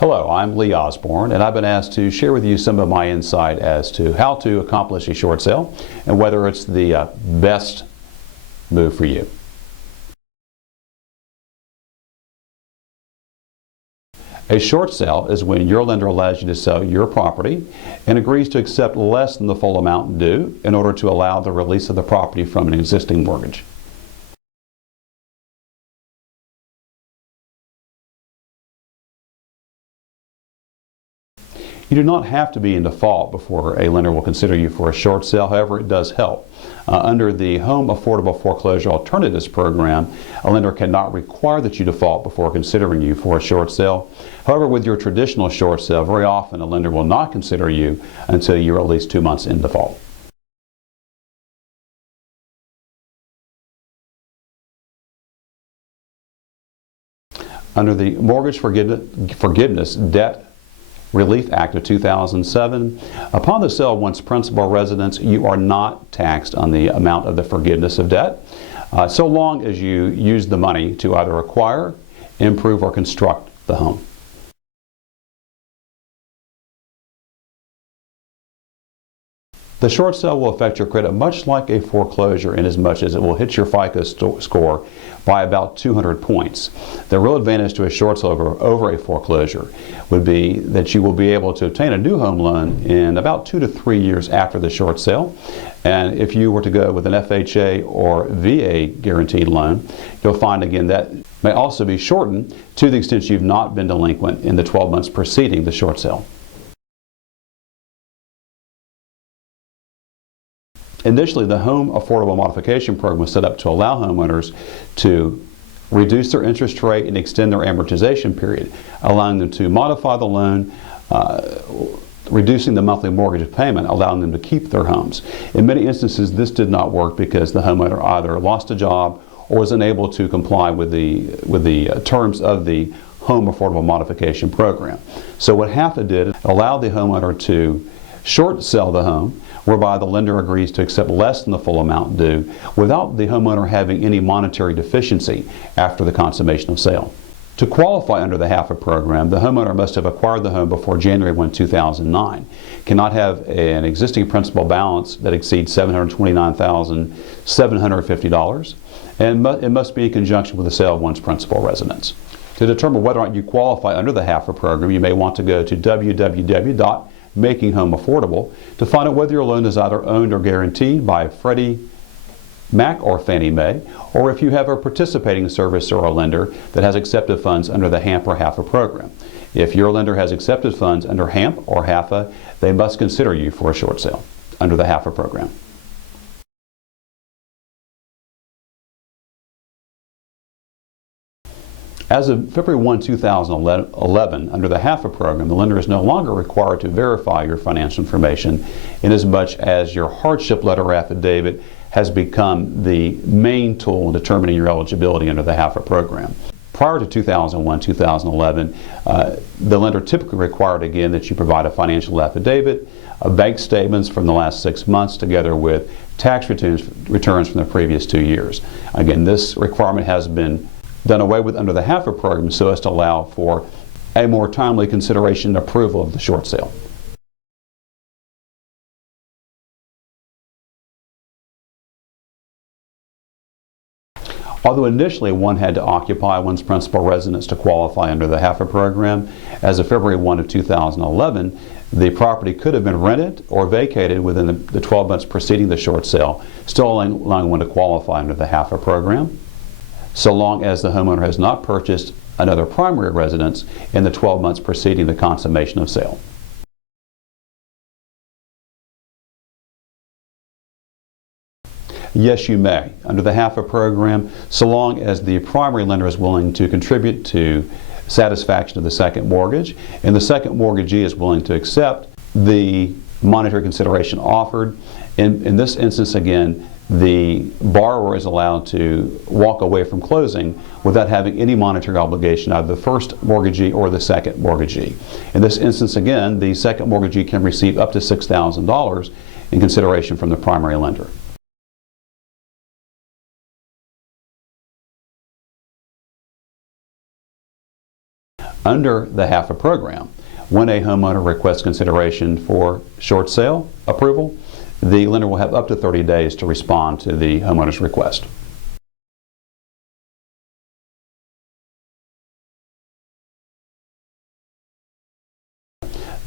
Hello, I'm Lee Osborne, and I've been asked to share with you some of my insight as to how to accomplish a short sale and whether it's the best move for you. A short sale is when your lender allows you to sell your property and agrees to accept less than the full amount due in order to allow the release of the property from an existing mortgage. You do not have to be in default before a lender will consider you for a short sale. However, it does help. Under the Home Affordable Foreclosure Alternatives Program, a lender cannot require that you default before considering you for a short sale. However, with your traditional short sale, very often a lender will not consider you until you're at least 2 months in default. Under the Mortgage Forgiveness Debt Relief Act of 2007, upon the sale of one's principal residence, you are not taxed on the amount of the forgiveness of debt, so long as you use the money to either acquire, improve, or construct the home. The short sale will affect your credit much like a foreclosure inasmuch as it will hit your FICO score by about 200 points. The real advantage to a short sale over a foreclosure would be that you will be able to obtain a new home loan in about 2 to 3 years after the short sale. And if you were to go with an FHA or VA guaranteed loan, you'll find again that may also be shortened to the extent you've not been delinquent in the 12 months preceding the short sale. Initially, the Home Affordable Modification Program was set up to allow homeowners to reduce their interest rate and extend their amortization period, allowing them to modify the loan, reducing the monthly mortgage payment, allowing them to keep their homes. In many instances, this did not work because the homeowner either lost a job or was unable to comply with the terms of the Home Affordable Modification Program. So what HAFA did, allowed the homeowner to short sell the home, whereby the lender agrees to accept less than the full amount due without the homeowner having any monetary deficiency after the consummation of sale. To qualify under the HAFA program, the homeowner must have acquired the home before January 1, 2009, cannot have an existing principal balance that exceeds $729,750, and it must be in conjunction with the sale of one's principal residence. To determine whether or not you qualify under the HAFA program, you may want to go to www.Making Home Affordable to find out whether your loan is either owned or guaranteed by Freddie Mac or Fannie Mae, or if you have a participating servicer or a lender that has accepted funds under the HAMP or HAFA program. If your lender has accepted funds under HAMP or HAFA, they must consider you for a short sale under the HAFA program. As of February 1, 2011, under the HAFA program, the lender is no longer required to verify your financial information inasmuch as your hardship letter or affidavit has become the main tool in determining your eligibility under the HAFA program. Prior to 2001-2011, the lender typically required again that you provide a financial affidavit, bank statements from the last 6 months together with tax returns from the previous 2 years. Again, this requirement has been done away with under the HAFA program so as to allow for a more timely consideration and approval of the short sale. Although initially one had to occupy one's principal residence to qualify under the HAFA program, as of February 1 of 2011, the property could have been rented or vacated within the 12 months preceding the short sale, still allowing one to qualify under the HAFA program, so long as the homeowner has not purchased another primary residence in the 12 months preceding the consummation of sale. Yes, you may, under the HAFA program, so long as the primary lender is willing to contribute to satisfaction of the second mortgage, and the second mortgagee is willing to accept the monetary consideration offered. In this instance, again, the borrower is allowed to walk away from closing without having any monetary obligation, either the first mortgagee or the second mortgagee. In this instance, again, the second mortgagee can receive up to $6,000 in consideration from the primary lender. Under the HAFA program, when a homeowner requests consideration for short sale approval, the lender will have up to 30 days to respond to the homeowner's request.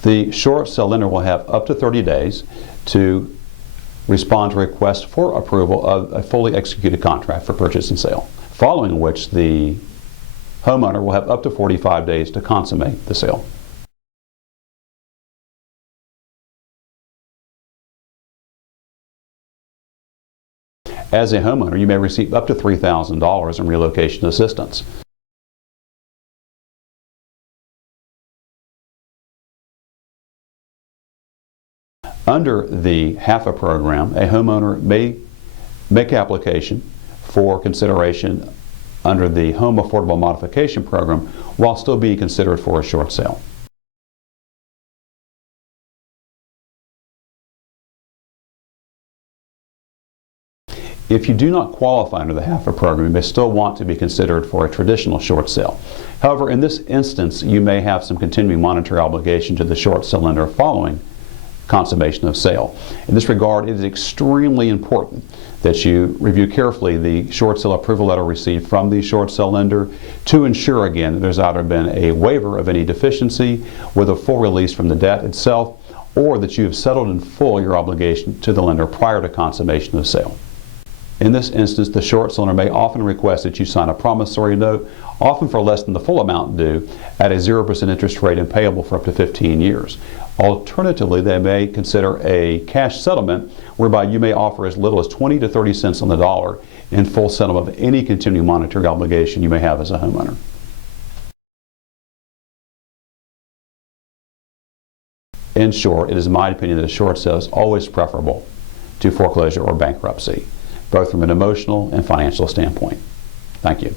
The short sale lender will have up to 30 days to respond to requests for approval of a fully executed contract for purchase and sale, following which the homeowner will have up to 45 days to consummate the sale. As a homeowner, you may receive up to $3,000 in relocation assistance. Under the HAFA program, a homeowner may make application for consideration under the Home Affordable Modification Program while still being considered for a short sale. If you do not qualify under the HAFA program, you may still want to be considered for a traditional short sale. However, in this instance, you may have some continuing monetary obligation to the short sale lender following consummation of sale. In this regard, it is extremely important that you review carefully the short sale approval letter received from the short sale lender to ensure again that there's either been a waiver of any deficiency with a full release from the debt itself, or that you have settled in full your obligation to the lender prior to consummation of sale. In this instance, the short sale lender may often request that you sign a promissory note, often for less than the full amount due, at a 0% interest rate and payable for up to 15 years. Alternatively, they may consider a cash settlement whereby you may offer as little as 20 to 30 cents on the dollar in full settlement of any continuing monetary obligation you may have as a homeowner. In short, it is my opinion that a short sale is always preferable to foreclosure or bankruptcy, both from an emotional and financial standpoint. Thank you.